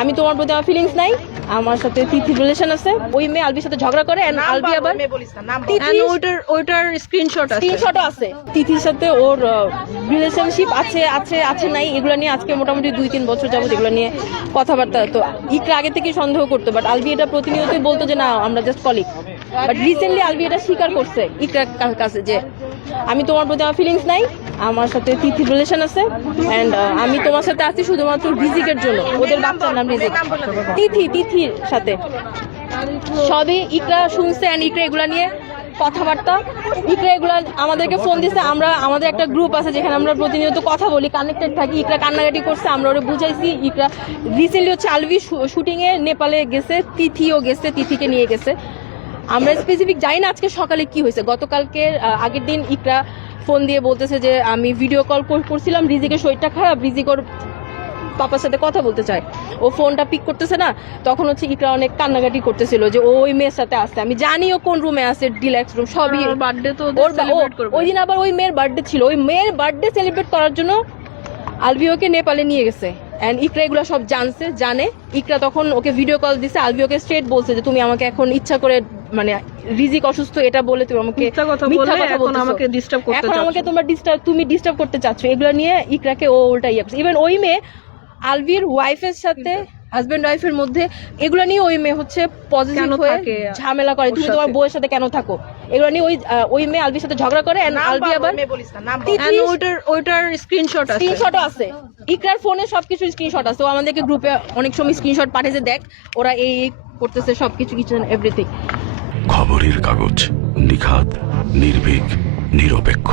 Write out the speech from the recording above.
আমি তোমার প্রতি আমার ফিলিংস নাই, আমার সাথে তিথির রিলেশন আছে। ওই মেয়ে আলবির সাথে ঝগড়া করে এন্ড আলবি আবার ওইটার স্ক্রিনশটও আছে। তিথির সাথে ওর রিলেশনশিপ আছে নাই, এগুলো নিয়ে আজকে মোটামুটি 2-3 বছর যাবত এগুলো নিয়ে কথাবার্তা। তো ইকরা আগে থেকে সন্দেহ করতো, বাট আলবি এটা প্রতিনিয়তই বলতো যে না আমরা just colleague. But recently Albi এটা স্বীকার করছে ইকরার কাছে যে আমি তোমার প্রতি আমার ফিলিংস নাই, আমার সাথে তিথির রিলেশন আছে এন্ড আমি তোমার সাথে আছি শুধুমাত্র রিজিকের জন্য। ওদের বাচ্চার নাম রিজিক। তিথির সাথে সবই ইকরা শুনছে এন্ড ইকরা এগুলা নিয়ে কথাবার্তা। ইকরা এগুলা আমাদেরকে ফোন দিচ্ছে, আমাদের একটা গ্রুপ আছে যেখানে আমরা প্রতিনিয়ত কথা বলি, কানেক্টেড থাকি। ইকরা কান্নাকাটি করছে, আমরা ওরা বুঝাইছি। ইকরা রিসেন্টলি হচ্ছে আলবি শুটিং এ নেপালে গেছে, তিথিও গেছে, তিথিকে নিয়ে গেছে। আমরা স্পেসিফিক জানি না আজকে সকালে কি হয়েছে। গতকালকে আগের দিন ইকরা ফোন দিয়ে বলতেছে যে আমি ভিডিও কল করছিলাম, রিজিকের শরীরটা খারাপ, রিজিক ওর পাপার সাথে কথা বলতে চায়, ও ফোনটা পিক করতেছে না। তখন হচ্ছে ইকরা অনেক কান্নাকাটি করতেছিল যে ও ওই মেয়ের সাথে আসছে। আমি জানি ও কোন রুমে আছে, ডিলাক্স রুম, সবই বার্থডে তো ওই দিন আবার ওই মেয়ের বার্থডে ছিল। ওই মেয়ের বার্থডে সেলিব্রেট করার জন্য আলবি ওকে নেপালে নিয়ে গেছে এন্ড ইকরা এগুলো সব জানে। ইকরা তখন ওকে ভিডিও কল দিছে, আলবি ওকে স্ট্রেট বলছে যে তুমি আমাকে এখন ইচ্ছা করে মানে রিজিক অসুস্থ এটা বলে তুমি আমাকে মিথ্যা কথা আমাকে ডিস্টার্ব করতে এখন আমাকে তুমি ডিস্টার্ব করতে চাচ্ছ। এগুলো নিয়ে ইকরাকে ও উল্টা ইয়ে করছে। ইভেন ওই মেয়ে আলবির ওয়াইফের সাথে হাজবেন্ড ওয়াইফের মধ্যে এগুলো নিয়ে ওই মেয়ে হচ্ছে পজিটিভ হয়ে ঝামেলা করে, তুমি তোমার বউয়ের সাথে কেন থাকো, এগুলো নিয়ে ওই মেয়ে আলবির সাথে ঝগড়া করে এন্ড আলবি আবার ওইটার স্ক্রিনশটও আছে। ইকরার ফোনে সবকিছু স্ক্রিনশট আছে। ও আমাদেরকে গ্রুপে অনেক সময় স্ক্রিনশট পাঠিয়েছে, দেখ ওরা এই করতেছে সবকিছু, কিছু এভরিথিং। খবরের কাগজ, নিখাত, নির্ভীক, নিরপেক্ষ।